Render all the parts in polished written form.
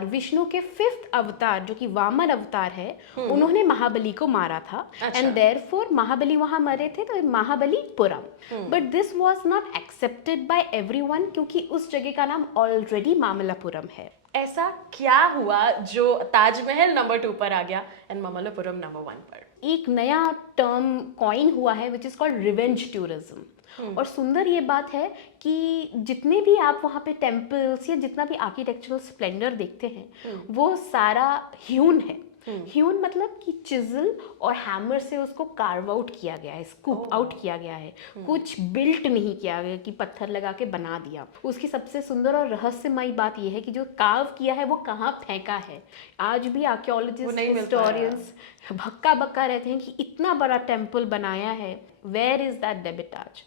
और विष्णु के 5th अवतार जो कि वामन अवतार है, उन्होंने महाबली को मारा था। एंड देयरफॉर महाबली वहां मरे थे, तो Mahabalipuram. But this was not accepted by everyone, क्योंकि उस जगह का नाम ऑलरेडी मामल्लपुरम है। ऐसा क्या हुआ जो ताजमहल नंबर 2 पर आ गया एंड मामल्लपुरम नंबर 1 पर? एक नया टर्म कॉइन हुआ है which is called revenge tourism. और सुंदर ये बात है कि जितने भी आप वहाँ पे टेम्पल्स या जितना भी आर्किटेक्चरल स्प्लेंडर देखते हैं, वो सारा ह्यून है। ह्यून मतलब कि चिजल और हैमर से उसको कार्व आउट किया गया है, स्कूप आउट किया गया है। कुछ बिल्ट नहीं किया गया कि पत्थर लगा के बना दिया। उसकी सबसे सुंदर और रहस्यमयी बात यह है कि जो कार्व किया है वो कहाँ फेंका है। आज भी आर्कियोलॉजिस्ट, हिस्टोरियंस भक्का बक्का रहते हैं कि इतना बड़ा टेम्पल बनाया है, वेयर इज दैट डेबिटाज।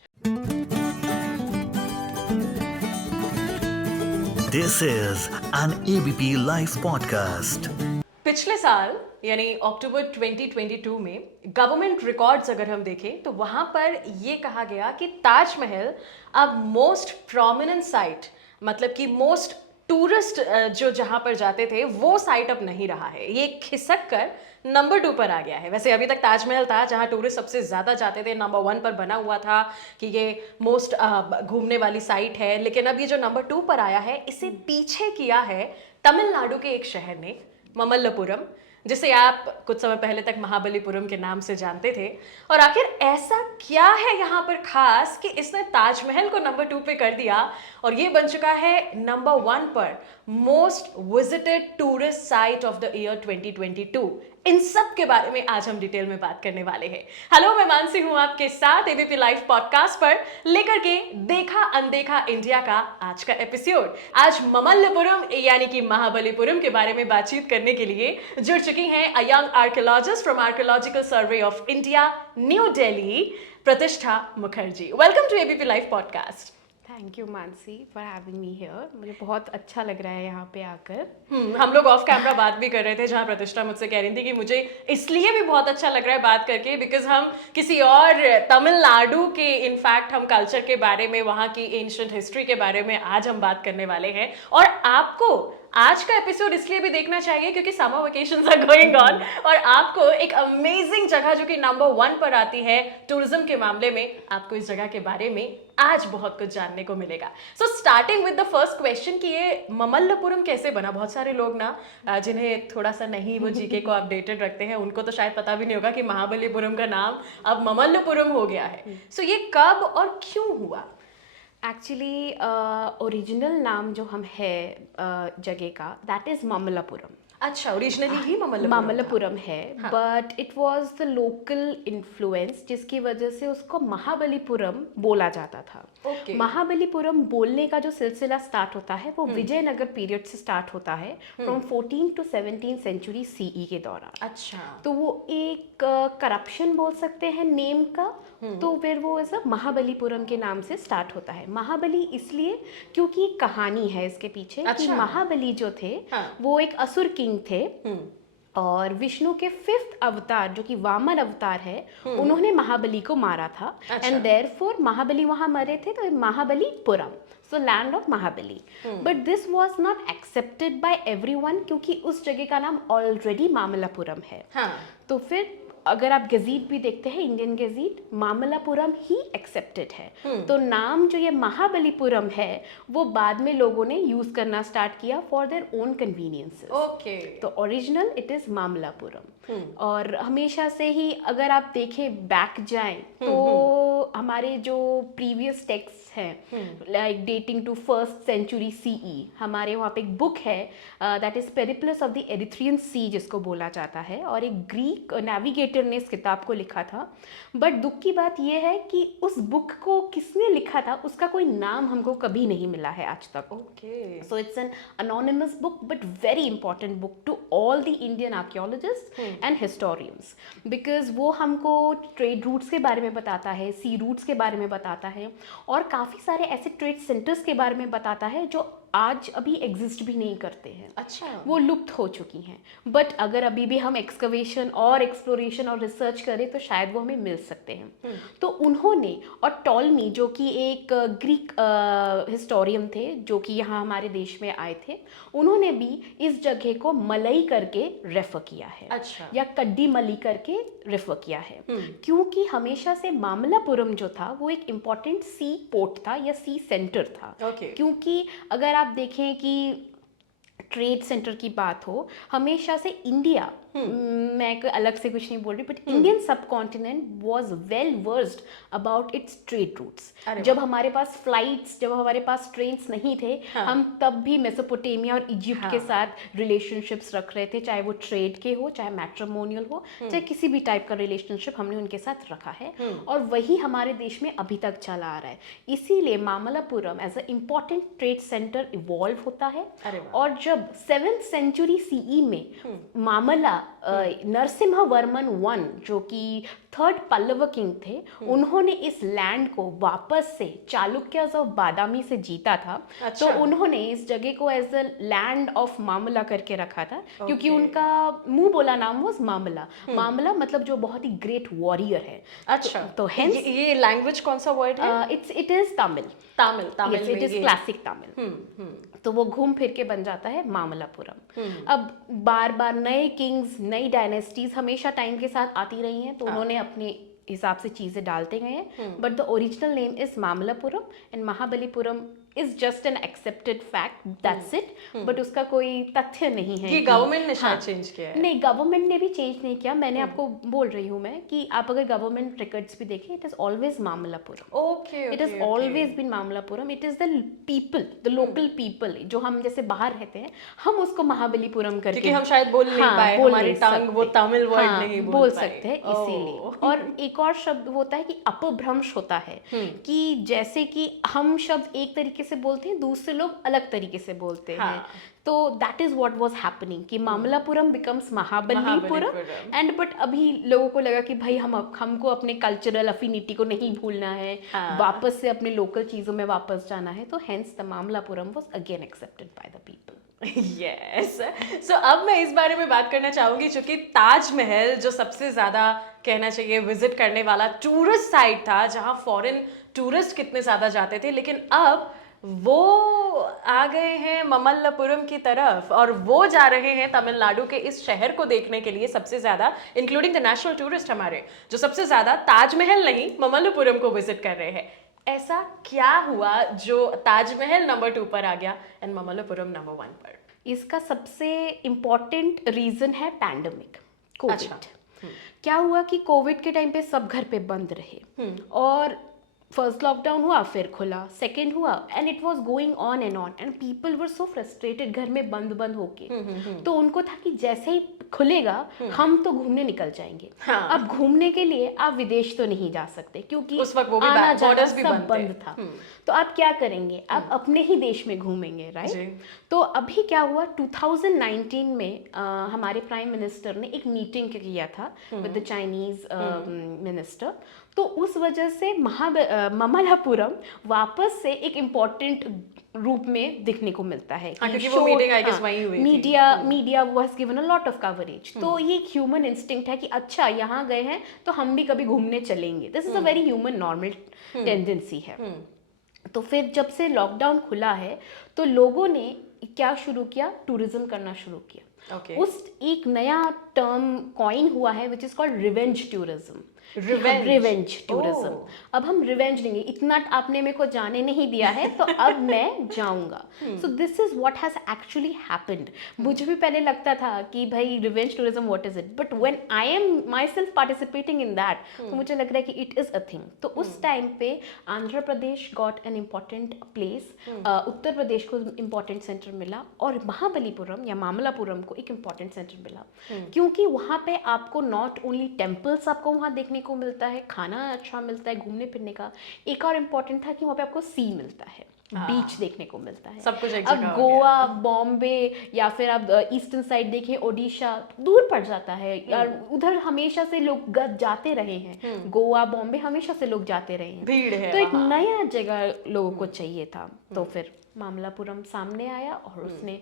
This is an ABP Life podcast. पिछले साल यानी अक्टूबर 2022 में गवर्नमेंट रिकॉर्ड्स अगर हम देखें तो वहां पर ये कहा गया कि ताजमहल अब मोस्ट प्रोमिनेंट साइट, मतलब कि मोस्ट टूरिस्ट जो जहां पर जाते थे वो साइट अब नहीं रहा है। ये खिसक कर नंबर 2 पर आ गया है। वैसे अभी तक ताजमहल था जहां टूरिस्ट सबसे ज्यादा जाते थे, नंबर 1 पर बना हुआ था कि ये मोस्ट घूमने वाली साइट है, लेकिन अब ये जो नंबर 2 पर आया है इसे पीछे किया है तमिलनाडु के एक शहर ने, मामल्लपुरम, जिसे आप कुछ समय पहले तक महाबलीपुरम के नाम से जानते थे। और आखिर ऐसा क्या है यहाँ पर खास कि इसने ताजमहल को नंबर 2 पे कर दिया और ये बन चुका है नंबर 1 पर most visited tourist site of the year 2022। इन सब के बारे में आज हम डिटेल में बात करने वाले हैं। हेलो, मैं मानसी हूं आपके साथ एबीपी लाइव पॉडकास्ट पर लेकर के देखा अनदेखा इंडिया का आज का एपिसोड। आज मामल्लपुरम यानी कि महाबलीपुरम के बारे में बातचीत करने के लिए जुड़ चुकी हैं a young archaeologist from Archaeological Survey of India, New Delhi, Pratishtha Mukherjee. Welcome to ABP live podcast. Thank you Mansi for having me here. मुझे बहुत अच्छा लग रहा है यहाँ पे आकर। हम लोग ऑफ कैमरा बात भी कर रहे थे जहाँ प्रतिष्ठा मुझसे कह रही थी कि मुझे इसलिए भी बहुत अच्छा लग रहा है बात करके बिकॉज हम किसी और तमिलनाडु के इनफैक्ट हम कल्चर के बारे में, वहाँ की एंशिएंट हिस्ट्री के बारे में आज हम बात करने वाले हैं। और आपको आज का एपिसोड इसलिए भी देखना चाहिए क्योंकि summer vacations are going on और आपको एक अमेजिंग जगह जो कि नंबर 1 पर आती है टूरिज्म के मामले में, आपको इस जगह के बारे में आज बहुत कुछ जानने को मिलेगा। So starting with the first question कि ये मामल्लपुरम कैसे बना। बहुत सारे लोग ना जिन्हें थोड़ा सा नहीं वो जीके को अपडेटेड रखते हैं, उनको तो शायद पता भी नहीं होगा कि महाबलीपुरम का नाम अब मामल्लपुरम हो गया है। सो ये कब और क्यों हुआ? एक्चुअली ओरिजिनल नाम जो हम है जगह का, दैट इज मामल्लपुरम। अच्छा, ओरिजिनली ही मामल्लपुरम है, but it was the local influence जिसकी वजह से उसको महाबलीपुरम बोला जाता था। महाबलीपुरम बोलने का जो सिलसिला स्टार्ट होता है वो विजयनगर पीरियड से स्टार्ट होता है, फ्रॉम 14 to 17 सेंचुरी सीई के दौरान। अच्छा, तो वो एक करप्शन बोल सकते हैं नेम का, तो फिर वो ऐसा महाबलीपुरम के नाम से स्टार्ट होता है। महाबली इसलिए क्योंकि एक कहानी है इसके पीछे। कि महाबली जो थे वो एक असुर किंग थे और विष्णु के 5th अवतार जो कि वामन अवतार है, उन्होंने महाबली को मारा था। एंड देयरफॉर महाबली वहां मरे थे, तो Mahabalipuram, so land of Mahabali. But this was not accepted by everyone, क्योंकि उस जगह का नाम ऑलरेडी मामल्लपुरम है। तो फिर अगर आप गजीट भी देखते हैं, Indian gazette, Mamallapuram he accepted है। तो नाम जो ये महाबलीपुरम है वो बाद में लोगों ने यूज करना स्टार्ट किया for their own conveniences. Okay, तो ओरिजिनल इट इज मामल्लपुरम। और हमेशा से ही अगर आप देखें बैक जाएं तो हमारे जो प्रीवियस टेक्स्ट हैं like dating to 1st century CE, हमारे वहाँ पे एक बुक है that is Periplus of the Erythraean sea जिसको बोला जाता है, और एक ग्रीक नेविगेटर ने इस किताब को लिखा था। बट दुख की बात यह है कि उस बुक को किसने लिखा था उसका कोई नाम हमको कभी नहीं मिला है आज तक। Okay, so it's an anonymous book but very important book to all the Indian archaeologists and historians, because वो हमको ट्रेड रूट्स के बारे में बताता है, सी रूट्स के बारे में बताता है, और काफ़ी सारे ऐसे ट्रेड सेंटर्स के बारे में बताता है जो आज अभी एग्जिस्ट भी नहीं करते हैं। अच्छा। वो लुप्त हो चुकी हैं, बट अगर अभी भी हम एक्सकवेशन और एक्सप्लोरेशन और रिसर्च करें तो शायद वो हमें मिल सकते हैं। तो उन्होंने, और टॉलमी जो कि एक ग्रीक हिस्टोरियन थे जो कि यहाँ हमारे देश में आए थे, उन्होंने भी इस जगह को मलई करके रेफर किया है। अच्छा। या कड्डी मली करके रेफर किया है, क्योंकि हमेशा से मामल्लापुरम जो था वो एक इम्पॉर्टेंट सी पोर्ट था या सी सेंटर था। Okay. क्योंकि अगर आप देखें कि ट्रेड सेंटर की बात हो, हमेशा से इंडिया, मैं कोई अलग से कुछ नहीं बोल रही, बट इंडियन सब continent was well versed about it's trade routes. जब हमारे पास फ्लाइट्स, जब हमारे पास ट्रेन्स नहीं थे, हम तब भी मेसोपोटामिया और इजिप्ट के साथ रिलेशनशिप्स रख रहे थे, चाहे वो ट्रेड के हो, चाहे मैट्रिमोनियल हो, चाहे किसी भी टाइप का रिलेशनशिप हमने उनके साथ रखा है, और वही हमारे देश में अभी तक चला आ रहा है। इसीलिए Mamallapuram as a important trade centre evolve होता है। और जब 7th सेंचुरी सीई में मामल्ला नरसिम्हा वर्मन वन, जो कि 3rd पल्लव किंग थे, उन्होंने इस लैंड को वापस से चालुक्यस ऑफ बादामी से जीता था। तो उन्होंने इस जगह को एज अ लैंड ऑफ मामला करके रखा था, क्योंकि उनका मुंह बोला नाम वाज मामला। मामला मतलब जो बहुत ही ग्रेट वॉरियर है। अच्छा। तो हेंस ये लैंग्वेज कौन सा वर्ड है? It is Tamil. Tamil it is classic Tamil. तो वो घूम फिर के बन जाता है मामल्लापुरम। अब बार बार नए किंग्स, नई डायनेस्टीज हमेशा टाइम के साथ आती रही हैं, तो उन्होंने अपने हिसाब से चीजें डालते गए हैं, but the original name is Mamallapuram and Mahabalipuram is just an accepted fact, that's it. But उसका कोई तथ्य नहीं है। ये गवर्नमेंट ने शायद चेंज किया है। नहीं, गवर्नमेंट ने भी चेंज नहीं किया। मैंने आपको बोल रही हूँ मैं कि आप अगर गवर्नमेंट रिकॉर्ड्स भी देखें, it is always Mamallapuram. Okay. It is always been Mamallapuram. It is the people, the local people, जो हम जैसे बाहर रहते हैं, हम उसको महाबलीपुरम करके, क्योंकि हम शायद बोल नहीं पाए, हमारी टंग वो तमिल वर्ड नहीं बोल सकते हैं, इसीलिए। और एक और शब्द होता है कि अपभ्रंश होता है, कि जैसे कि हम शब्द एक तरीके से बोलते हैं, दूसरे लोग अलग तरीके से बोलते हैं। तो that is what was happening कि Mamallapuram becomes Mahabalipuram and but अभी लोगों को लगा कि भाई हमको अपने कल्चरल अफिनिटी को नहीं भूलना है, वापस से अपने लोकल चीजों में वापस जाना है। तो hence the Mamallapuram was again accepted by the people. Yes. So अब मैं इस बारे में बात करना चाहूंगी, चूंकि ताजमहल जो सबसे ज्यादा कहना चाहिए विजिट करने वाला टूरिस्ट साइट था, जहां फॉरेन टूरिस्ट कितने ज्यादा जाते थे, लेकिन अब वो आ गए हैं मामल्लापुरम की तरफ, और वो जा रहे हैं तमिलनाडु के इस शहर को देखने के लिए सबसे ज्यादा, इंक्लूडिंग द नेशनल टूरिस्ट हमारे, जो सबसे ज्यादा ताजमहल नहीं मामल्लापुरम को विजिट कर रहे हैं। ऐसा क्या हुआ जो ताजमहल नंबर 2 पर आ गया एंड मामल्लापुरम नंबर 1 पर? इसका सबसे इम्पोर्टेंट रीजन है पैंडेमिक, कोविड। अच्छा। क्या हुआ कि कोविड के टाइम पे सब घर पे बंद रहे, और फर्स्ट लॉकडाउन हुआ, फिर खुला, सेकेंड हुआ, and it was going on and people were so frustrated घर में बंद होके। तो उनको था कि जैसे ही खुलेगा हम तो घूमने निकल जाएंगे। अब घूमने के लिए आप विदेश तो नहीं जा सकते, क्योंकि उस वक्त वो भी आना जाना बॉर्डर्स भी सब बंद था। तो आप क्या करेंगे? आप अपने ही देश में घूमेंगे, राइट? तो अभी क्या हुआ, 2019 में हमारे प्राइम मिनिस्टर ने एक मीटिंग किया था विद द चाइनीज मिनिस्टर। तो उस वजह से मामल्लापुरम वापस से एक इम्पॉर्टेंट रूप में दिखने को मिलता है, क्योंकि वो मीटिंग आई गेस वहीं हुई थी। Media was given a lot of coverage. तो ये एक ह्यूमन इंस्टिंक्ट है कि अच्छा यहाँ गए हैं तो हम भी कभी घूमने चलेंगे। This is a very human normal tendency है। तो फिर जब से लॉकडाउन खुला है तो लोगों ने क्या शुरू किया, टूरिज्म करना शुरू किया। उस एक नया टर्म कॉइन हुआ है which is called revenge tourism. Revenge tourism. अब हम रिवेंज लेंगे, इतना आपने मेरे को जाने नहीं दिया है तो अब मैं जाऊंगा। So this is what has actually happened. मुझे भी पहले लगता था कि भाई revenge tourism what is it, but when I am my self participating in that, तो मुझे लग रहा है कि इट इज अ थिंग। तो उस टाइम पे Andhra Pradesh got an important place, Uttar Pradesh को इम्पॉर्टेंट सेंटर मिला, और महाबलीपुरम या मामल्लापुरम को एक इम्पॉर्टेंट सेंटर मिला, क्योंकि वहाँ पे आपको नॉट ओनली टेम्पल्स आपको वहाँ देखने को मिलता है, खाना अच्छा मिलता है, घूमने फिरने का। एक और इम्पोर्टेंट था कि वहाँ पे आपको सी मिलता है, बीच देखने को मिलता है, सब कुछ एक अब जगह हो गोवा, बॉम्बे या फिर आप ईस्टर्न साइड देखें, ओडिशा दूर पड़ जाता है यार, उधर हमेशा से लोग जाते रहे हैं, गोवा बॉम्बे हमेशा से लोग जाते रहे हैं, भीड़ है तो एक नया जगह लोगों को चाहिए था। तो फिर मामल्लापुरम सामने आया और उसने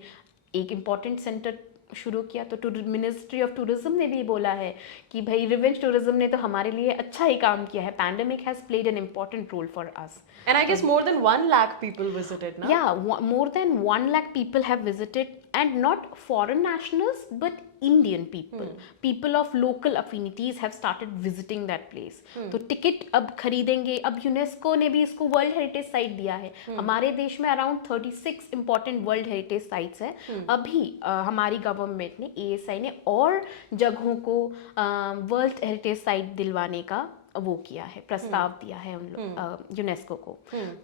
एक इम्पॉर्टेंट सेंटर शुरू किया। तो मिनिस्ट्री ऑफ टूरिज्म ने भी बोला है कि भाई रिवेंज टूरिज्म ने तो हमारे लिए अच्छा ही काम किया है, pandemic has played an important role for us. And I guess more than 1 lakh people visited, no? Yeah, more than 1 lakh people have visited, and not foreign nationals but Indian people. People of local affinities have started visiting that place. तो ticket अब खरीदेंगे। अब UNESCO ने भी इसको world heritage site दिया है। हमारे देश में around 36 important world heritage sites हैं। अभी हमारी गवर्नमेंट ने, ASI ने और जगहों को वर्ल्ड हेरिटेज साइट दिलवाने का वो किया है, प्रस्ताव दिया है उन यूनेस्को को।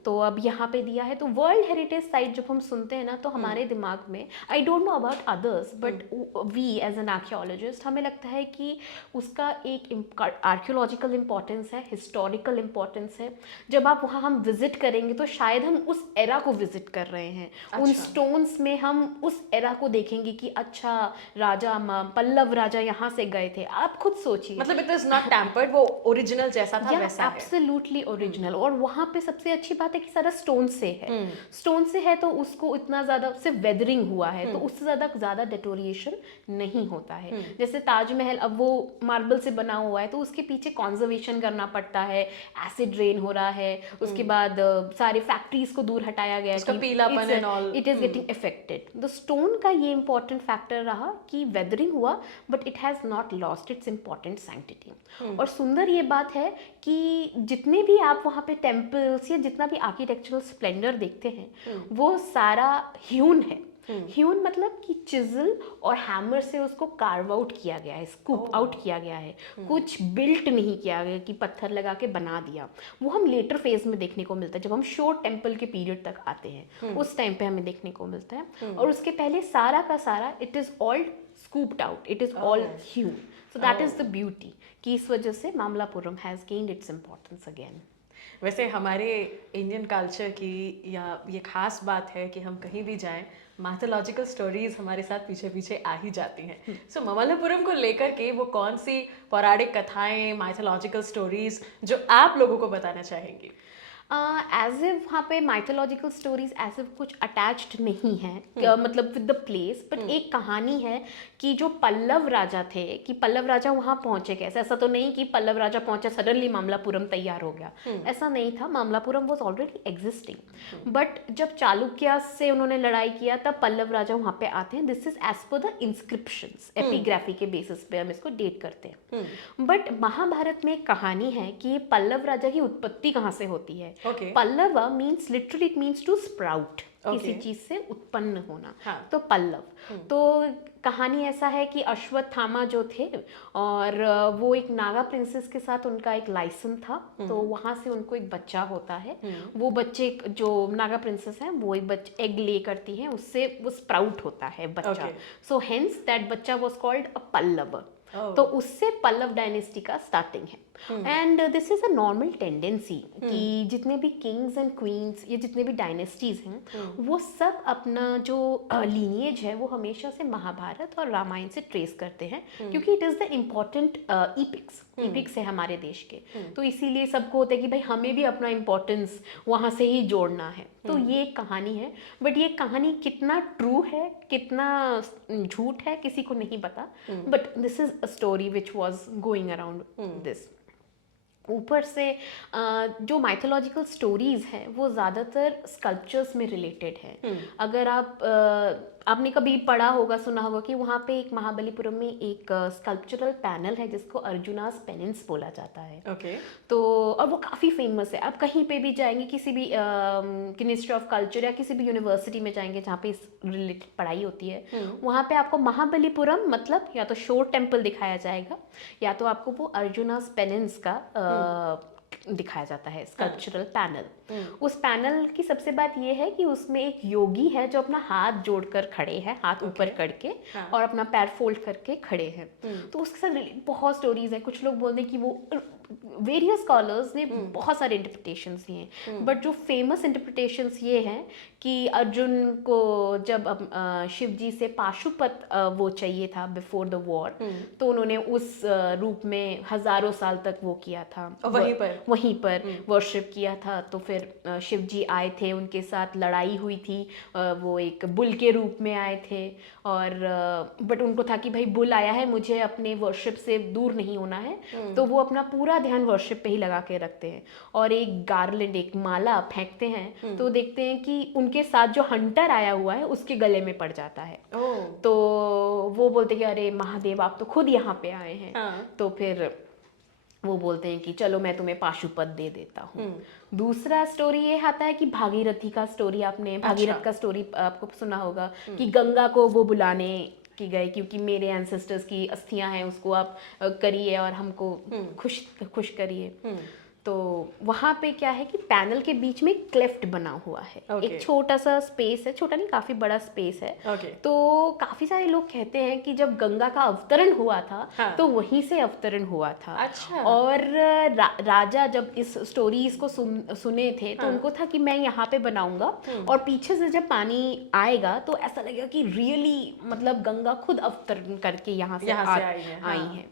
तो अब यहाँ पे दिया है। तो वर्ल्ड हेरिटेज साइट जब हम सुनते हैं ना तो हमारे दिमाग में, I don't know about others but we as an archaeologist हमें लगता है कि उसका एक आर्कियोलॉजिकल इम्पोर्टेंस है, हिस्टोरिकल इम्पोर्टेंस है। जब आप वहाँ हम विजिट करेंगे तो शायद हम उस एरा को विजिट कर रहे हैं। उन स्टोन्स में हम उस एरा को देखेंगे कि अच्छा राजा पल्लव राजा यहाँ से गए थे। आप खुद सोचिए, मतलब इट इज नॉट टैम्पर्ड, वो ओरिजिनल जैसा था वैसा है। Absolutely original. और वहाँ पे सबसे अच्छी बात है कि सारा स्टोन से है। स्टोन से है तो उसको इतना ज्यादा सिर्फ वेदरिंग हुआ है तो उससे ज्यादा डेटोरिएशन नहीं होता है। जैसे ताजमहल अब वो मार्बल से बना हुआ है तो उसके पीछे कॉन्जर्वेशन करना पड़ता है, एसिड रेन हो रहा है, उसके बाद सारे फैक्ट्रीज को दूर हटाया गया है, पीलापन and all, it is getting affected. The stone का ये इंपॉर्टेंट फैक्टर रहा कि वेदरिंग हुआ but it has not lost its important sanctity. और सुंदर ये बात है कि जितने भी आप वहाँ पे टेम्पल्स या जितना भी आर्किटेक्चरल स्प्लेंडर देखते हैं वो सारा ह्यून है। ह्यून मतलब कि चिजल और हैमर से उसको कार्व आउट किया गया है, स्कूप आउट किया गया है। कुछ बिल्ट नहीं किया गया कि पत्थर लगा के बना दिया। वो हम लेटर फेज में देखने को मिलता है, जब हम शोर टेम्पल के पीरियड तक आते हैं उस टाइम पे हमें देखने को मिलता है। और उसके पहले सारा का सारा it is all scooped out, it is all Hyun. So that is the beauty कि इस वजह से Mamallapuram has gained its importance again. वैसे हमारे इंडियन कल्चर की या ये खास बात है कि हम कहीं भी जाएं माइथोलॉजिकल स्टोरीज हमारे साथ पीछे पीछे आ ही जाती हैं। सो मामल्लापुरम को लेकर के वो कौन सी पौराणिक कथाएं, माइथोलॉजिकल स्टोरीज जो आप लोगों को बताना चाहेंगी? एज इफ वहाँ पे माइथोलॉजिकल स्टोरीज एज इफ कुछ अटैच्ड नहीं है मतलब विद द प्लेस, बट एक कहानी है कि जो पल्लव राजा थे कि पल्लव राजा वहाँ पहुँचे कैसे। ऐसा तो नहीं कि पल्लव राजा पहुँचा सडनली मामल्लापुरम तैयार हो गया, ऐसा नहीं था। Mamallapuram was already existing but जब चालुक्य से उन्होंने लड़ाई किया तब पल्लव राजा वहाँ पे आते हैं। This is as per the inscriptions, epigraphy के बेसिस पे हम इसको डेट करते हैं। बट महाभारत में एक कहानी है कि पल्लव राजा की उत्पत्ति कहाँ से होती है। Pallava means literally it means to sprout, किसी चीज से उत्पन्न होना। तो पल्लव तो कहानी ऐसा है कि अश्वत्थामा जो थे और वो एक नागा प्रिंसेस के साथ उनका एक लाइसेंस था। तो वहां से उनको एक बच्चा होता है। वो बच्चे जो नागा प्रिंसेस हैं वो एक बच्चे एग ले करती हैं, उससे वो स्प्राउट होता है बच्चा। सो हेंस दैट बच्चा वाज कॉल्ड अ पल्लव। तो उससे पल्लव डायनेस्टी का स्टार्टिंग है। And this is a normal tendency कि जितने भी किंग्स एंड क्वींस या जितने भी डायनेस्टीज हैं वो सब अपना जो लीनिएज है वो हमेशा से महाभारत और रामायण से ट्रेस करते हैं क्योंकि इट इज द इम्पोर्टेंट इपिक्स है हमारे देश के। तो इसीलिए सबको होता है कि भाई हमें भी अपना इम्पोर्टेंस वहाँ से ही जोड़ना है। तो ये एक कहानी है, बट ये कहानी कितना ट्रू है कितना झूठ है किसी को नहीं पता, but this is a story which was going around this. ऊपर से जो माइथोलॉजिकल स्टोरीज हैं वो ज़्यादातर स्कल्पचर्स में रिलेटेड है। अगर आपने कभी पढ़ा होगा, सुना होगा कि वहाँ पे एक महाबलीपुरम में एक स्कल्पचरल पैनल है जिसको अर्जुनास पेनिंस बोला जाता है। तो और वो काफ़ी फेमस है। आप कहीं पे भी जाएंगे, किसी भी मिनिस्ट्री ऑफ कल्चर या किसी भी यूनिवर्सिटी में जाएंगे जहाँ पे इस रिलेटेड पढ़ाई होती है, वहाँ पे आपको महाबलीपुरम मतलब या तो शोर टेम्पल दिखाया जाएगा या तो आपको वो अर्जुनास पेनिंस का दिखाया जाता है स्कल्पचरल पैनल। उस पैनल की सबसे बात यह है कि उसमें एक योगी है जो अपना हाथ जोड़कर खड़े हैं, हाथ ऊपर करके और अपना पैर फोल्ड करके खड़े हैं। तो उसके साथ बहुत स्टोरीज है। कुछ लोग बोलते हैं कि वो वेरियस स्कॉलर्स ने बहुत सारे इंटरप्रिटेशंस दिए हैं, बट जो फेमस इंटरप्रिटेशंस ये हैं कि अर्जुन को जब शिव जी से पाशुपत वो चाहिए था बिफोर द वॉर, तो उन्होंने उस रूप में हजारों साल तक वो किया था, वहीं पर वर्शिप किया था। तो फिर शिव जी आए थे, उनके साथ लड़ाई हुई थी, वो एक बुल के रूप में आए थे, और बट उनको था कि भाई बुल आया है, मुझे अपने वर्शिप से दूर नहीं होना है, तो वो अपना पूरा ध्यान वर्शिप पे ही लगा के रखते हैं और एक गार्लैंड, एक माला फेंकते हैं, तो देखते हैं कि उनके साथ जो हंटर आया हुआ है उसके गले में पड़ जाता है। तो वो बोलते हैं कि अरे महादेव आप तो खुद यहाँ पे आए हैं। तो फिर वो बोलते हैं कि चलो मैं तुम्हें पाशुपत दे देता हूँ। दूसरा स्टोरी ये आता है कि भागीरथी का स्टोरी, आपने भागीरथ का स्टोरी आपको सुना होगा कि गंगा को वो बुलाने की गए क्योंकि मेरे एंसेस्टर्स की अस्थियां हैं, उसको आप करिए और हमको खुश करिए। तो वहाँ पे क्या है कि पैनल के बीच में क्लेफ्ट बना हुआ है, एक छोटा सा स्पेस है, छोटा नहीं काफी बड़ा स्पेस है। तो काफी सारे लोग कहते हैं कि जब गंगा का अवतरण हुआ था तो वहीं से अवतरण हुआ था। और राजा जब इस स्टोरीज को सुने थे तो उनको था कि मैं यहाँ पे बनाऊंगा और पीछे से जब पानी आएगा तो ऐसा लगेगा कि रियली मतलब गंगा खुद अवतरण करके यहाँ से आई है।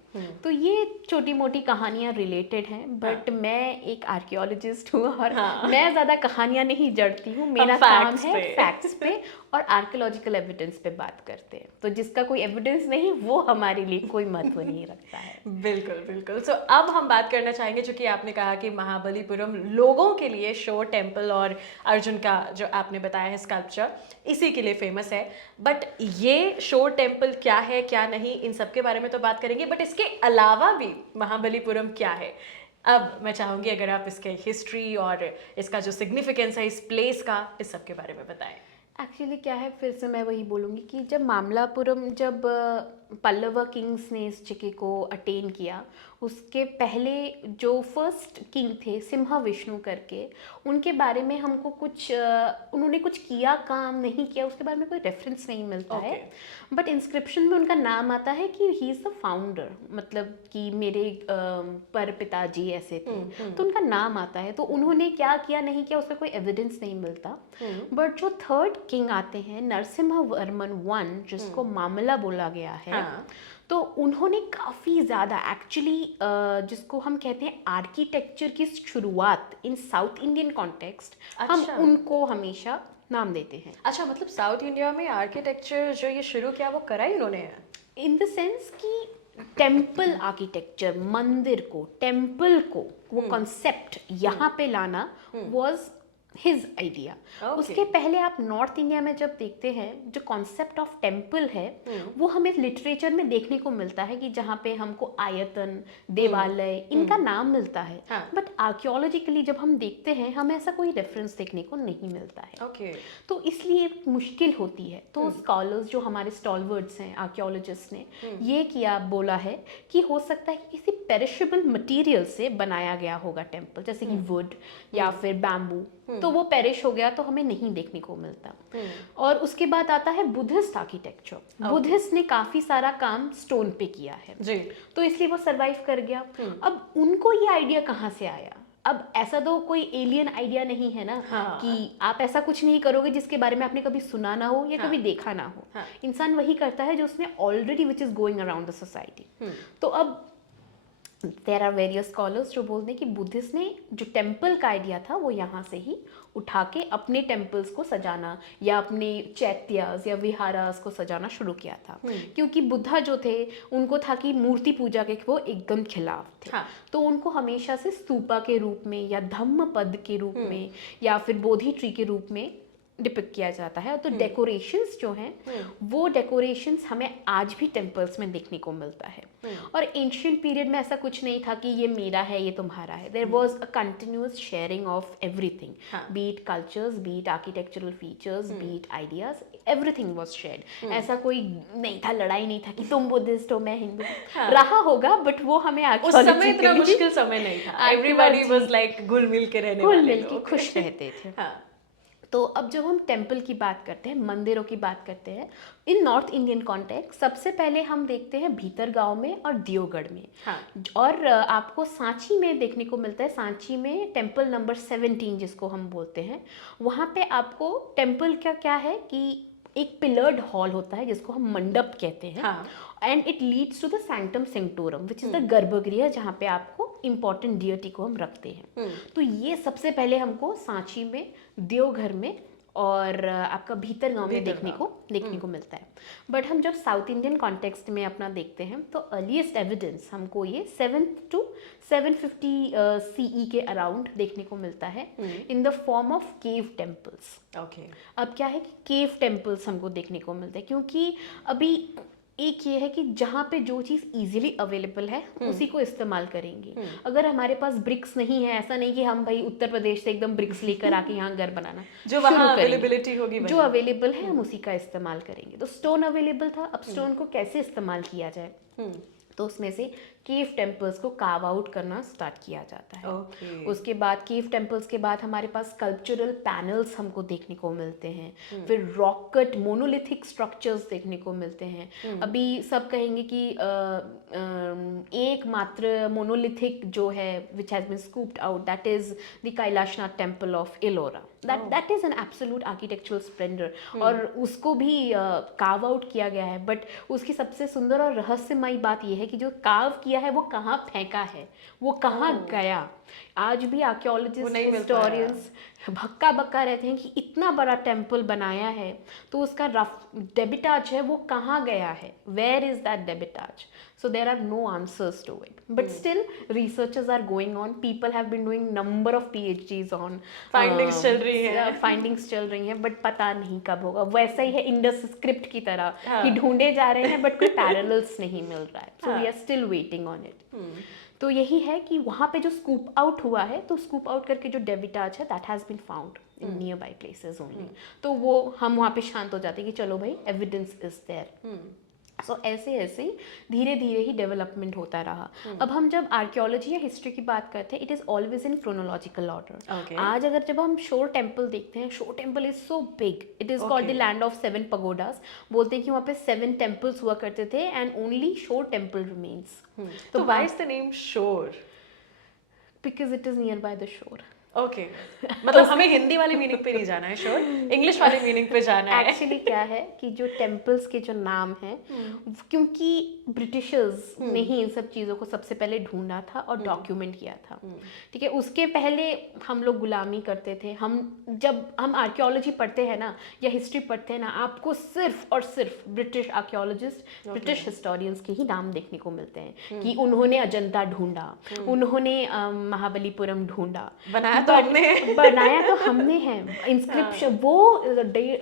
तो ये छोटी मोटी कहानियां रिलेटेड हैं, बट मैं एक आर्कियोलॉजिस्ट हूँ और मैं ज्यादा कहानियां नहीं जड़ती हूँ, मेरा काम है फैक्ट्स पे और आर्कियोलॉजिकल एविडेंस पे बात करते हैं। तो जिसका कोई एविडेंस नहीं वो हमारे लिए कोई महत्व नहीं रखता है। बिल्कुल बिल्कुल। सो अब हम बात करना चाहेंगे, चूंकि आपने कहा कि महाबलीपुरम लोगों के लिए शोर टेम्पल और अर्जुन का जो आपने बताया है स्कल्पचर इसी के लिए फेमस है, बट ये शोर टेम्पल क्या है क्या नहीं इन सब के बारे में तो बात करेंगे, बट इसके अलावा भी महाबलीपुरम क्या है। अब मैं चाहूंगी अगर आप इसके हिस्ट्री और इसका जो सिग्निफिकेंस है इस प्लेस का, इस सब के बारे में बताएं। एक्चुअली क्या है, फिर से मैं वही बोलूँगी कि जब मामलापुरम, जब पल्लवा किंग्स ने इस जगह को अटेन किया, उसके पहले जो फर्स्ट किंग थे सिम्हा विष्णु करके, उनके बारे में हमको कुछ उन्होंने कुछ किया काम नहीं किया उसके बारे में कोई रेफरेंस नहीं मिलता है, बट इंस्क्रिप्शन में उनका नाम आता है कि ही इज़ द फाउंडर, मतलब कि मेरे पर पिताजी ऐसे थे, तो उनका नाम आता है। तो उन्होंने क्या किया नहीं किया उसका कोई एविडेंस नहीं मिलता। बट जो थर्ड किंग आते हैं नरसिम्हा वर्मन वन, जिसको मामला बोला गया है, तो उन्होंने काफ़ी ज़्यादा एक्चुअली जिसको हम कहते हैं आर्किटेक्चर की शुरुआत इन साउथ इंडियन कॉन्टेक्स्ट, हम उनको हमेशा नाम देते हैं। अच्छा, मतलब साउथ इंडिया में आर्किटेक्चर जो ये शुरू किया वो करा ही उन्होंने, इन द सेंस कि टेम्पल आर्किटेक्चर, मंदिर को, टेम्पल को, वो कॉन्सेप्ट यहाँ पे लाना वाज हिज आइडिया। उसके पहले आप नॉर्थ इंडिया में जब देखते हैं जो कॉन्सेप्ट ऑफ टेम्पल है वो हमें लिटरेचर में देखने को मिलता है कि जहाँ पे हमको आयतन, देवालय इनका नाम मिलता है, बट आर्कियोलॉजिकली जब हम देखते हैं हमें ऐसा कोई रेफरेंस देखने को नहीं मिलता है। तो इसलिए मुश्किल होती है। तो स्कॉलर्स जो हमारे स्टॉलवर्ड्स हैं, आर्कियोलॉजिस्ट ने ये किया, बोला है कि हो सकता है कि किसी पेरिशेबल मटेरियल से बनाया गया होगा टेम्पल, जैसे कि वुड या फिर बैम्बू, तो वो पेरिश हो गया तो हमें नहीं देखने को मिलता। और उसके बाद आता है बुद्धिस्ट आर्किटेक्चर। बुद्धिस्ट ने काफी सारा काम स्टोन पे किया है जी, तो इसलिए वो सरवाइव कर गया। अब उनको ये आइडिया कहाँ से आया? अब ऐसा तो कोई एलियन आइडिया नहीं है ना, कि आप ऐसा कुछ नहीं करोगे जिसके बारे में आपने कभी सुना ना हो या कभी देखा ना हो। इंसान वही करता है जो उसने already which is going around the society. तो अब देयर आर वेरियस स्कॉलर्स जो बोलते हैं कि बुद्धिस्ट ने जो टेम्पल का आइडिया था वो यहाँ से ही उठा के अपने टेम्पल्स को सजाना या अपने चैत्यास या विहारास को सजाना शुरू किया था। क्योंकि बुद्धा जो थे उनको था कि मूर्ति पूजा के वो एकदम खिलाफ थे। तो उनको हमेशा से स्तूपा के रूप में या धम्म पद के रूप में या फिर बोधि ट्री के रूप में डिपिक्ट किया जाता है। तो डेकोरेशंस जो हैं वो डेकोरेशंस हमें आज भी टेम्पल्स में देखने को मिलता है। और एंशिएंट पीरियड में ऐसा कुछ नहीं था कि ये मेरा है ये तुम्हारा है। There was a continuous sharing of everything, be it cultures, be it architectural features, be it ideas, everything was shared. ऐसा कोई नहीं था, लड़ाई नहीं था कि तुम बुद्धिस्ट हो मैं हिंदू। रहा होगा बट वो हमें उस समय इतना मुश्किल समय नहीं था। एवरीबॉडी वाज लाइक घुल मिल के रहने वाले लोग, खुश रहते थे। तो अब जब हम टेम्पल की बात करते हैं, मंदिरों की बात करते हैं इन नॉर्थ इंडियन कॉन्टेक्स्ट, सबसे पहले हम देखते हैं भीतरगांव में और दियोगढ़ में। हाँ। और आपको सांची में देखने को मिलता है, सांची में टेम्पल नंबर 17 जिसको हम बोलते हैं, वहाँ पे आपको टेम्पल का क्या है कि एक पिलर्ड हॉल होता है जिसको हम मंडप कहते हैं। हाँ। And it leads to the sanctum sanctorum which is the garbhagriha, जहाँ पे आपको इंपॉर्टेंट डियटी को हम रखते हैं। तो ये सबसे पहले हमको सांची में, देवघर में और आपका भीतरगांव में देखने को मिलता है। बट हम जब साउथ इंडियन कॉन्टेक्स्ट में अपना देखते हैं तो अर्लीस्ट एविडेंस हमको ये 7th to 750 CE के अराउंड देखने को मिलता है in the form of cave temples. Okay. अब क्या है कि केव टेम्पल्स हमको देखने को मिलते हैं, क्योंकि अभी एक ये है कि जहाँ पे जो चीज़ इजीली अवेलेबल है उसी को इस्तेमाल करेंगे। अगर हमारे पास ब्रिक्स नहीं है, ऐसा नहीं कि हम भाई उत्तर प्रदेश से एकदम ब्रिक्स लेकर आके यहाँ घर बनाना जो वहाँ अवेलेबिलिटी होगी, जो अवेलेबल है हम उसी का इस्तेमाल करेंगे। तो स्टोन अवेलेबल था, अब स्टोन को कैसे इस्तेमाल किया जाए, तो उसमें से केव टेम्पल्स को कार्व आउट करना स्टार्ट किया जाता है। उसके बाद केव टेम्पल्स के बाद हमारे पास स्कल्पचरल पैनल्स हमको देखने को मिलते हैं, फिर रॉक कट मोनोलिथिक स्ट्रक्चर्स देखने को मिलते हैं। अभी सब कहेंगे कि एकमात्र मोनोलिथिक जो है which has been scooped out, that is the Kailashnath temple of Ellora. That is an absolute architectural splendour, और उसको भी कार्व आउट किया गया है। बट उसकी सबसे सुंदर और रहस्यमयी बात यह है कि जो कार्व किया है वो कहाँ फेंका है, वो कहाँ गया। आज भी आर्कियोलॉजिस्ट, हिस्टोरियंस भक्का बक्का रहते हैं कि इतना बड़ा टेम्पल बनाया है तो उसका रफ डेबिटाज है वो कहाँ गया है, वेयर इज दैट डेबिटाज। So there are no answers to it, but still researches are going on. People have been doing number of PhDs on findings चल रही है, findings चल रही हैं, but पता नहीं कब होगा। वैसा ही है इंडस स्क्रिप्ट की तरह कि ढूंढे जा रहे हैं बट कोई पैरेलल्स नहीं मिल रहा है। So we are still waiting on it. तो यही है कि वहाँ पे जो स्कूप आउट हुआ है, तो स्कूप आउट करके जो डेबिटाज है that has been found in nearby places only. तो वो हम वहाँ पे शांत हो जाते हैं कि चलो भाई एविडेंस इज देयर। सो ऐसे ऐसे धीरे धीरे ही डेवलपमेंट होता रहा। अब हम जब आर्कियोलॉजी या हिस्ट्री की बात करते हैं, it is always in chronological order. आज अगर जब हम शोर टेम्पल देखते हैं, शोर temple is so big, it is called the land of 7 pagodas. बोलते हैं कि वहाँ पे 7 टेम्पल्स हुआ करते थे एंड ओनली शोर टेम्पल रिमेन्स। तो व्हाई इज द नेम शोर? Because it is near by the shore. Okay मतलब हमें हिंदी वाले मीनिंग पे नहीं जाना है श्योर, इंग्लिश वाले मीनिंग पे जाना है। एक्चुअली क्या है कि जो टेम्पल्स के जो नाम हैं, क्योंकि ब्रिटिशर्स ने ही इन सब चीज़ों को सबसे पहले ढूंढा था और डॉक्यूमेंट किया था, ठीक है। उसके पहले हम लोग गुलामी करते थे। जब हम आर्कियोलॉजी पढ़ते हैं ना या हिस्ट्री पढ़ते हैं ना, आपको सिर्फ और सिर्फ ब्रिटिश आर्कियोलॉजिस्ट, ब्रिटिश हिस्टोरियंस के ही नाम देखने को मिलते हैं कि उन्होंने अजंता ढूंढा, उन्होंने महाबलीपुरम ढूंढा। बनाया तो हमने है। इंस्क्रिप्शन वो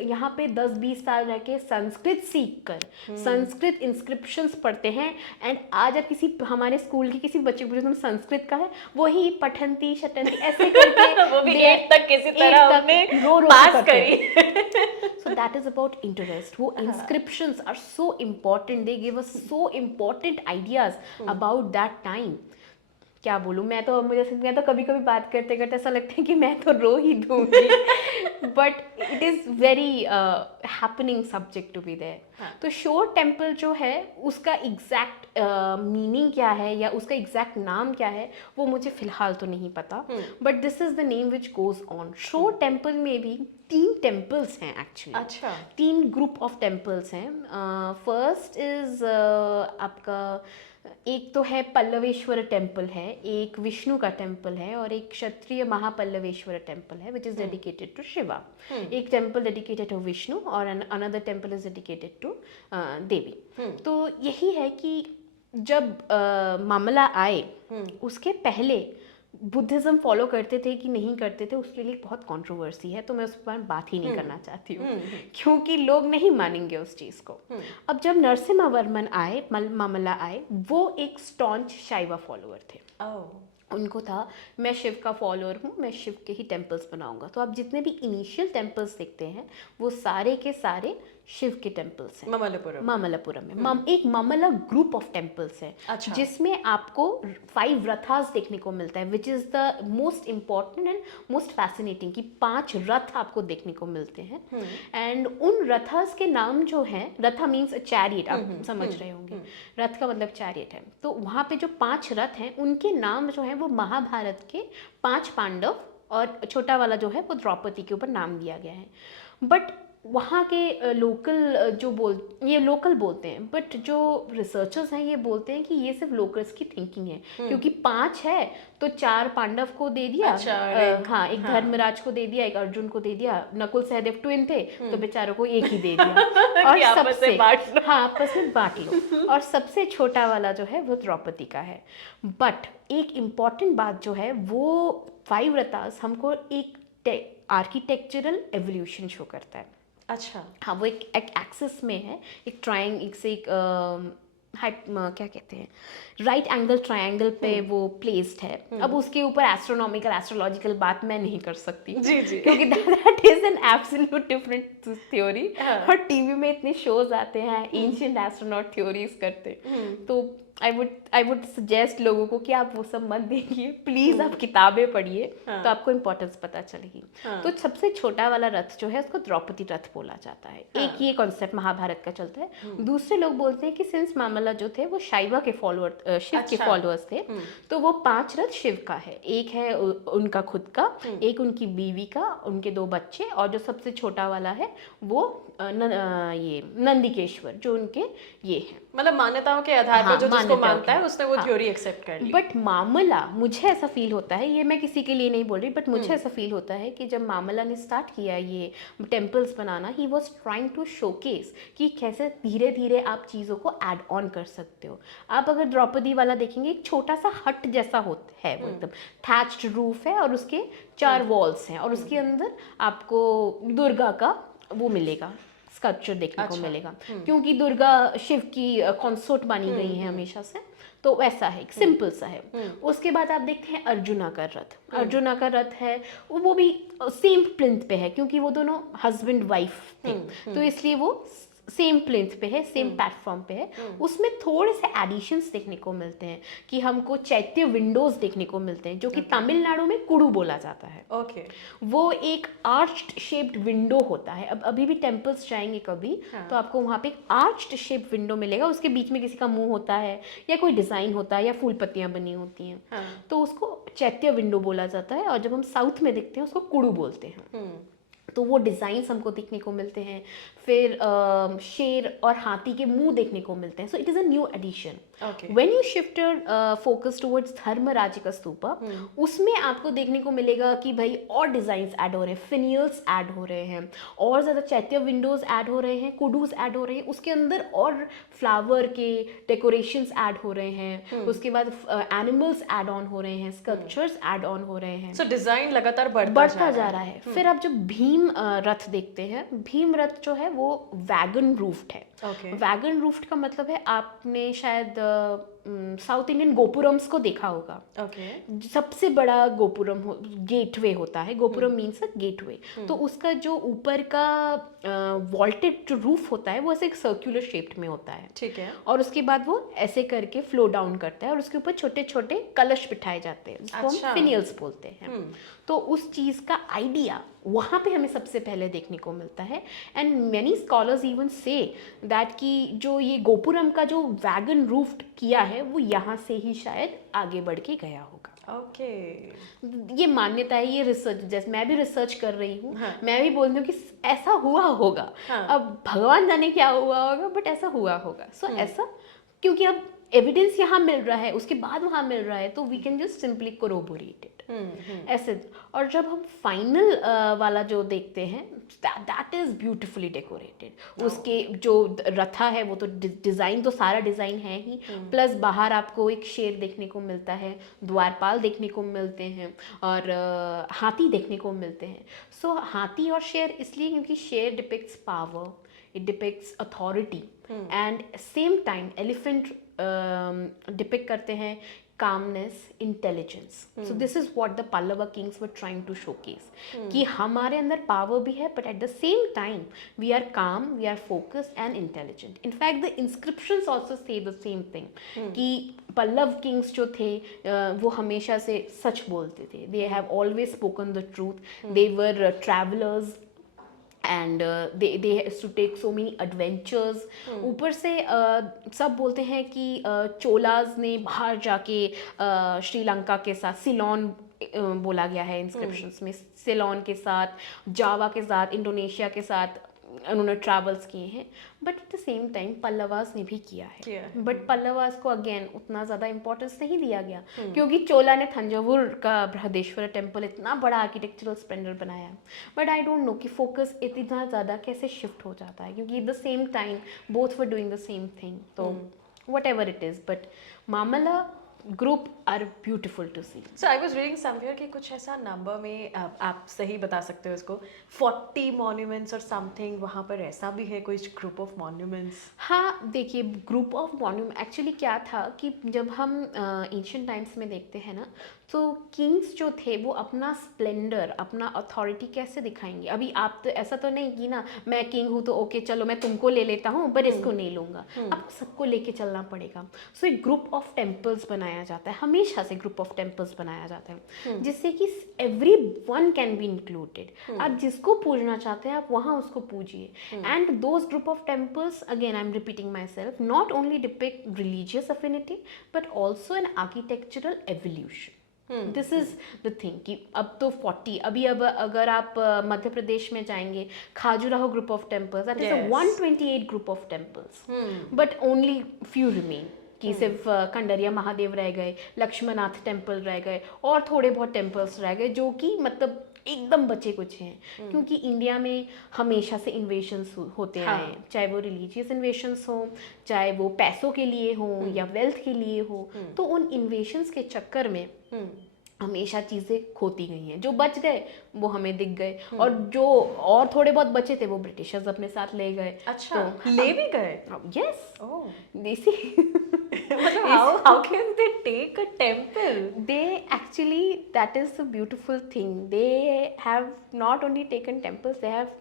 यहाँ पे 10-20 साल रह के संस्कृत सीख कर संस्कृत इंस्क्रिप्शंस पढ़ते हैं। एंड आज अब किसी हमारे स्कूल के किसी बच्चे को तुम संस्कृत का है, वही पठंती शटंती ऐसे करके वो भी 8 तक किसी तरह हमने पास करी। So that is about interest. वो inscriptions are so important. They give us so important ideas about that time. क्या बोलूँ, मैं तो कभी कभी बात करते करते ऐसा लगता है कि मैं तो रो ही दूंगी। But it is very happening subject to be there. तो शोर टेम्पल जो है उसका एग्जैक्ट मीनिंग क्या है या उसका एग्जैक्ट नाम क्या है वो मुझे फिलहाल तो नहीं पता, but this is the name which goes on. शोर टेम्पल में भी 3 टेम्पल्स हैं एक्चुअली। अच्छा। 3 ग्रुप ऑफ टेम्पल्स हैं। फर्स्ट इज आपका एक तो है पल्लवेश्वर टेम्पल है, एक विष्णु का टेम्पल है और एक क्षत्रिय महापल्लवेश्वर टेम्पल है which is dedicated to Shiva. एक टेम्पल डेडिकेटेड टू विष्णु और another temple is dedicated to Devi. तो यही है कि जब मामला आए उसके पहले बुद्धिज्म फॉलो करते थे कि नहीं करते थे, उसके लिए बहुत कंट्रोवर्सी है, तो मैं उस पर बात ही नहीं करना चाहती हूँ क्योंकि लोग नहीं मानेंगे उस चीज़ को। अब जब नरसिम्हा आए, मामला आए, वो एक स्टॉन्च शैव फॉलोअर थे। उनको था मैं शिव का फॉलोअर हूँ, मैं शिव के ही टेम्पल्स बनाऊंगा। तो आप जितने भी इनिशियल टेम्पल्स देखते हैं वो सारे के सारे शिव के टेम्पल्स हैं ममल्लपुरम। मामल्लपुरम में। एक मामल्ला ग्रुप ऑफ टेम्पल्स है, अच्छा। जिसमें आपको 5 रथास देखने को मिलता है, which is the most important and most fascinating, कि 5 रथ आपको देखने को मिलते हैं। एंड उन रथास के नाम जो हैं, रथा मीन्स चैरियट, आप समझ रहे होंगे, रथ का मतलब चैरियट है। तो वहाँ पे जो 5 रथ हैं उनके नाम जो हैं वो महाभारत के 5 पांडव, और छोटा वाला जो है वो द्रौपदी के ऊपर नाम दिया गया है। बट वहाँ के लोकल बोलते हैं, बट जो रिसर्चर्स हैं ये बोलते हैं कि ये सिर्फ लोकल्स की थिंकिंग है, क्योंकि 5 है तो 4 पांडव को दे दिया, अच्छा, एक धर्मराज को दे दिया, एक अर्जुन को दे दिया, नकुल सहदेव ट्विन थे तो बेचारों को एक ही दे दिया और सबसे आपस में बांट लो। और सबसे छोटा वाला जो है वो द्रौपदी का है। बट एक इम्पॉर्टेंट बात जो है, वो 5 रथास हमको एक आर्किटेक्चरल एवोल्यूशन शो करता है। अच्छा। हाँ, वो एक एक्सिस में है, एक क्या कहते हैं, राइट एंगल ट्रायंगल पे वो प्लेस्ड है। अब उसके ऊपर एस्ट्रोनॉमिकल एस्ट्रोलॉजिकल बात मैं नहीं कर सकती, जी जी, क्योंकि that is an absolute different theory. और टीवी में इतने शोज आते हैं एंशिएंट एस्ट्रोनॉट थ्योरीज करते, तो आई वुड सजेस्ट लोगों को कि आप वो सब मत देखिए प्लीज, आप किताबें पढ़िए, तो आपको इम्पोर्टेंस पता चलेगी। तो सबसे छोटा वाला रथ जो है उसको द्रौपदी रथ बोला जाता है। एक ये कॉन्सेप्ट महाभारत का चलता है। दूसरे लोग बोलते हैं कि सिंस मामला जो थे वो शैवा के फॉलोअर, शिव के फॉलोअर्स थे, तो वो 5 रथ शिव का है। एक है उनका खुद का, एक उनकी बीवी का, उनके 2 बच्चे, और जो सबसे छोटा वाला है वो ये नंदिकेश्वर, जो उनके ये हैं, मतलब मान्यताओं के आधार पर जो जिसको मानता है उसने वो थ्योरी एक्सेप्ट कर ली। बट मामला, मुझे ऐसा फील होता है, ये मैं किसी के लिए नहीं बोल रही, बट मुझे ऐसा फील होता है कि जब मामला ने स्टार्ट किया ये टेम्पल्स बनाना, he was trying to showcase कि कैसे धीरे धीरे आप चीज़ों को ऐड ऑन कर सकते हो। आप अगर द्रौपदी वाला देखेंगे, एक छोटा सा हट जैसा होता है, वो एकदम थैच्ड रूफ है और उसके 4 वॉल्स हैं, और उसके अंदर आपको दुर्गा का वो मिलेगा, स्कल्पचर देखने को मिलेगा, क्योंकि दुर्गा शिव की कंसोर्ट बनी गई है हमेशा से, तो वैसा है, सिंपल सा है। उसके बाद आप देखते हैं अर्जुना का रथ। अर्जुना का रथ है वो भी सेम प्लिंथ पे है, क्योंकि वो दोनों हस्बैंड वाइफ थे, तो इसलिए वो सेम प्लिंथ पे है, सेम प्लेटफॉर्म पे है। उसमें थोड़े से एडिशंस देखने को मिलते हैं, कि हमको चैत्य विंडोज देखने को मिलते हैं, जो कि तमिलनाडु में कुड़ू बोला जाता है। ओके। वो एक आर्च्ड शेप्ड विंडो होता है। अब अभी भी टेम्पल्स जाएंगे कभी, तो आपको वहाँ पे एक आर्च्ड शेप्ड विंडो मिलेगा, उसके बीच में किसी का मुंह होता है, या कोई डिजाइन होता है, या फूल पत्तियां बनी होती हैं, तो उसको चैत्य विंडो बोला जाता है। और जब हम साउथ में देखते हैं उसको कुड़ू बोलते हैं। तो वो डिज़ाइंस हमको देखने को मिलते हैं। फिर शेर और हाथी के मुंह देखने को मिलते हैं। So it is a new addition. When you shifted focus towards Dharmaraj का स्तूपा, उसमें आपको देखने को मिलेगा कि भाई और डिज़ाइंस ऐड हो रहे हैं, फिनियल्स ऐड हो रहे हैं, और ज़्यादा चैत्य विंडोज़ ऐड हो रहे हैं, कुडूस ऐड हो रहे हैं, उसके अंदर और फ्लावर के डेकोरेशंस ऐड हो रहे हैं, उसके बाद एनिमल्स ऐड ऑन हो रहे हैं, स्कल्पचर्स ऐड ऑन हो रहे हैं। सो डिज़ाइन लगातार बढ़ता जा रहा है। फिर आप जब भीम रथ देखते हैं, भीम रथ जो है वो वैगन रूफ्ड है। वैगन रूफ्ड का मतलब है, आपने शायद साउथ इंडियन गोपुरम्स को देखा होगा। सबसे बड़ा गोपुरम गेटवे होता है, गोपुरम मीन्स अ गेटवे। तो उसका जो ऊपर का वॉल्टेड जो रूफ होता है वो ऐसे एक सर्कुलर शेप्ड में होता है, ठीक है। और उसके बाद वो ऐसे करके फ्लो डाउन करता है, और उसके ऊपर छोटे छोटे कलश बिठाए जाते हैं, जिसको हम फिनियल्स बोलते हैं। तो उस चीज़ का आइडिया वहाँ पे हमें सबसे पहले देखने को मिलता है। And many scholars even say that कि जो ये गोपुरम का जो वैगन रूफ्ड किया है वो यहाँ से ही शायद आगे बढ़ के गया होगा। ये मान्यता है, ये रिसर्च, जैसे मैं भी रिसर्च कर रही हूँ, मैं भी बोल रही हूँ कि ऐसा हुआ होगा। अब भगवान जाने क्या हुआ होगा, बट ऐसा हुआ होगा। सो ऐसा, क्योंकि अब एविडेंस यहाँ मिल रहा है, उसके बाद वहाँ मिल रहा है, तो we can just simply corroborate it ऐसे। और जब हम फाइनल वाला जो देखते हैं, दैट इज ब्यूटिफुली डेकोरेटेड। उसके जो रथा है वो तो डिज़ाइन तो सारा डिज़ाइन है ही, प्लस बाहर आपको एक शेर देखने को मिलता है, द्वारपाल देखने को मिलते हैं, और हाथी देखने को मिलते हैं। सो हाथी और शेर इसलिए क्योंकि शेर depicts power, it depicts authority, and same time elephant depict करते हैं calmness, intelligence. So this is what the Pallava kings were trying to showcase. कि हमारे अंदर power भी है, but at the same time we are calm, we are focused and intelligent. In fact, the inscriptions also say the same thing. कि Pallav Kings जो थे वो हमेशा से सच बोलते थे. They have always spoken the truth. They were travelers. And they used to take so many adventures. ऊपर से सब बोलते हैं कि चोलाज ने बाहर जाके श्रीलंका के साथ सिलोन बोला गया है इंस्क्रिप्शंस में, सिलोन के साथ, जावा के साथ, इंडोनेशिया के साथ उन्होंने ट्रैवल्स किए हैं. But at the same time Pallavas ने भी किया है. बट पल्लवास को अगेन उतना ज़्यादा इंपॉर्टेंस नहीं दिया गया क्योंकि चोला ने थंजावुर का बृहदेश्वर टेम्पल इतना बड़ा आर्किटेक्चरल स्प्लेंडर बनाया. बट आई डोंट नो कि फोकस इतना ज़्यादा कैसे शिफ्ट हो जाता है क्योंकि at the same time both were doing the same thing. तो whatever it is, but Mamalla group are beautiful to see. So I was reading somewhere कि कुछ ऐसा नंबर में आप सही बता सकते हो इसको, 40 मॉन्यूमेंट्स और समथिंग, वहाँ पर ऐसा भी है कोई ग्रुप ऑफ मॉन्यूमेंट्स? हाँ देखिए, ग्रुप ऑफ मॉन्यूमेंट एक्चुअली क्या था कि जब हम एंशियंट टाइम्स में देखते हैं ना, तो किंग्स जो थे वो अपना स्प्लेंडर, अपना अथॉरिटी कैसे दिखाएंगे. अभी आप तो ऐसा तो नहीं कि ना मैं किंग हूँ तो ओके चलो मैं तुमको ले लेता हूँ बट इसको नहीं लूँगा. आपको सबको लेके चलना पड़ेगा. सो एक ग्रुप ऑफ टेम्पल्स बनाया जाता है, हमेशा से ग्रुप ऑफ टेम्पल्स बनाया जाता है जिससे कि every one can be included. आप जिसको पूजना चाहते हैं आप वहाँ उसको पूजिए. And those group of temples, again I am repeating myself, not only depict religious affinity but also an architectural evolution. This is the thing कि अब तो 40, अब अगर आप मध्य प्रदेश में जाएंगे, Khajuraho group of temples, that is 128 group of temples, but only few remain. कि सिर्फ कंडरिया महादेव रह गए, लक्ष्मणनाथ टेम्पल रह गए और थोड़े बहुत टेम्पल्स रह गए जो कि मतलब एकदम बचे कुछ हैं. क्योंकि इंडिया में हमेशा से इन्वेशंस होते रहे हैं, चाहे वो रिलीजियस इन्वेशंस हो, चाहे वो पैसों के लिए हो या वेल्थ के लिए हो. तो उन इन्वेशंस के चक्कर में हमेशा चीज़ें खोती गई हैं. जो बच गए वो हमें दिख गए और जो और थोड़े बहुत बचे थे वो ब्रिटिशर्स अपने साथ ले गए. अच्छा, तो ले भी गए? यस. ओह, देसी. how can they take a temple? They actually, that is the beautiful thing. They have not only taken temples, they have,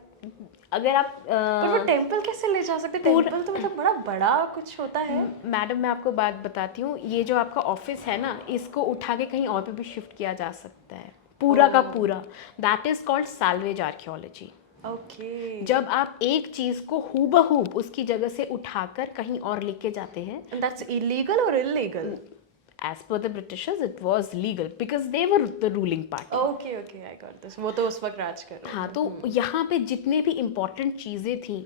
अगर आप पर वो टेम्पल कैसे ले जा सकते? टेम्पल तो मतलब बड़ा बड़ा कुछ होता है. मैडम मैं आपको बात बताती हूँ, ये जो आपका ऑफिस है ना, इसको उठा के कहीं और पे भी शिफ्ट किया जा सकता है, पूरा का पूरा. That is called salvage archaeology. Okay. जब आप एक चीज को हूबहूब उसकी जगह से उठाकर कहीं और लेके जाते हैं, दैट्स इलीगल और illegal? As per the Britishers, it was legal because they were the ruling party. Okay, okay, I got this. वो तो उस वक्त राज कर रहे थे. हाँ, तो यहाँ पे जितने भी इम्पोर्टेंट चीज़ें थी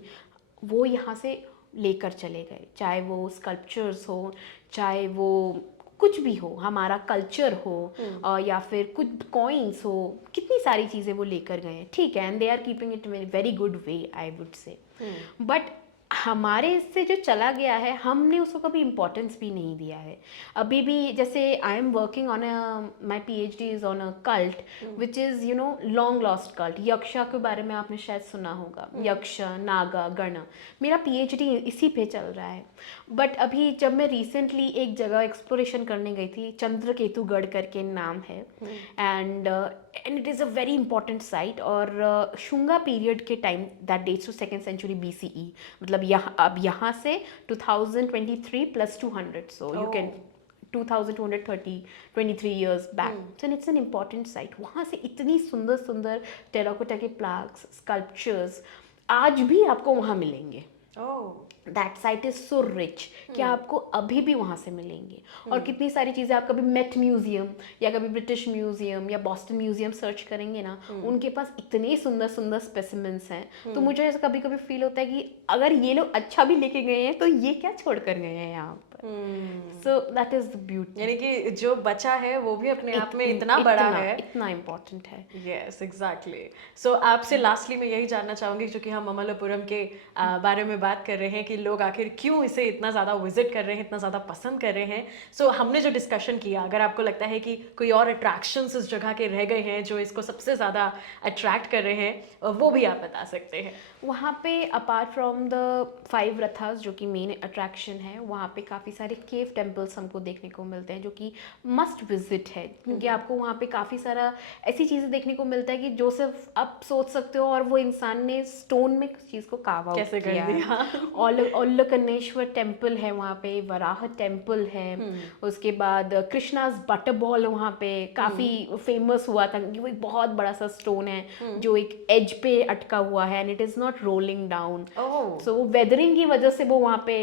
वो यहाँ से लेकर चले गए, चाहे वो स्कल्पचर्स हो, चाहे वो कुछ भी हो, हमारा कल्चर हो, या फिर कुछ कॉइन्स हो, कितनी सारी चीज़ें वो लेकर गए हैं. ठीक है, and they are keeping it in very good way, I would say. But हमारे इससे जो चला गया है, हमने उसको कभी इम्पोर्टेंस भी नहीं दिया है. अभी भी जैसे I am working on my PhD is on a cult which is you know long lost cult. Yaksha के बारे में आपने शायद सुना होगा, यक्ष, नागा, गण. मेरा PhD इसी पे चल रहा है. बट अभी जब मैं रिसेंटली एक जगह एक्सप्लोरेशन करने गई थी, चंद्रकेतुगढ़ करके नाम है, and it is a very important site. और शुंगा पीरियड के time, that dates to 2nd century BCE, मतलब अब यहाँ से 2023 + 200, so you can 2223 years back. So it's an important site. वहाँ से इतनी सुंदर सुंदर टेराकोटा के प्लाग्स, स्कल्पचर्स आज भी आपको वहाँ मिलेंगे. That site is so rich कि आपको अभी भी वहाँ से मिलेंगे. और कितनी सारी चीज़ें आप कभी मेट म्यूजियम या कभी ब्रिटिश म्यूजियम या बॉस्टन म्यूजियम सर्च करेंगे ना, उनके पास इतने सुंदर सुंदर स्पेसिमेंट्स हैं. तो मुझे ऐसा कभी कभी फील होता है कि अगर ये लोग अच्छा भी लेके गए हैं तो ये क्या छोड़ कर गए हैं यहाँ पर. So that is the beauty. यानी कि जो बचा है वो भी अपने आप में इतना बड़ा है, इतना इम्पोर्टेंट है. Yes, exactly. सो आपसे लास्टली मैं यही जानना चाहूँगी, क्योंकि हम ममल्लापुरम के बारे में बात कर रहे हैं, कि कि लोग आखिर क्यों इसे इतना ज़्यादा विजिट कर रहे हैं, इतना ज़्यादा पसंद कर रहे हैं। सो हमने जो डिस्कशन किया, अगर आपको लगता है कि कोई और अट्रैक्शंस इस जगह के रह गए हैं जो इसको सबसे ज़्यादा अट्रैक्ट कर रहे हैं, वो भी आप बता सकते हैं। वहाँ पे अपार्ट फ्रॉम द 5 रथास जो कि मेन अट्रैक्शन है, वहाँ पे काफ़ी सारे केव टेम्पल्स हमको देखने को मिलते हैं जो कि मस्ट विजिट है, क्योंकि आपको वहाँ पे काफ़ी सारा ऐसी चीज़ें देखने को मिलता है कि जो सिर्फ आप सोच सकते हो और वो इंसान ने स्टोन में उस चीज़ को कार्व आउट कैसे कर किया दिया। है। औल्लकनेश्वर टेम्पल है वहाँ पे, वराह टेम्पल है, उसके बाद कृष्णाज बटर बॉल वहाँ पे काफ़ी फेमस हुआ था क्योंकि वो एक बहुत बड़ा सा स्टोन है जो एक एज पे अटका हुआ है and it is not rolling down. Oh, so वो वेदरिंग की वजह से वो वहाँ पे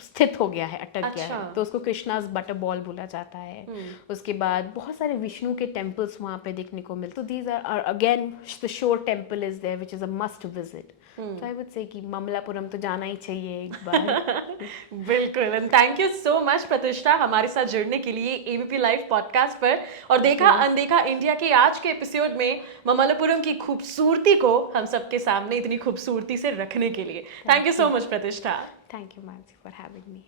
स्थित हो गया है, अटक गया अच्छा। है, तो उसको कृष्णाज बटर बॉल बोला जाता है। उसके बाद बहुत सारे विष्णु के टेम्पल्स वहाँ पे देखने को मिलते, तो these are again the shore temple is there which is a must visit. तो आई वुड से कि ममलापुरम तो जाना ही चाहिए एक बार। बिल्कुल। And thank you so much प्रतिष्ठा हमारे साथ जुड़ने के लिए एबीपी लाइव पॉडकास्ट पर, और देखा अनदेखा इंडिया के आज के एपिसोड में ममल्लापुरम की खूबसूरती को हम सबके सामने इतनी खूबसूरती से रखने के लिए। थैंक यू सो मच प्रतिष्ठा। Thank you Mansi for having me.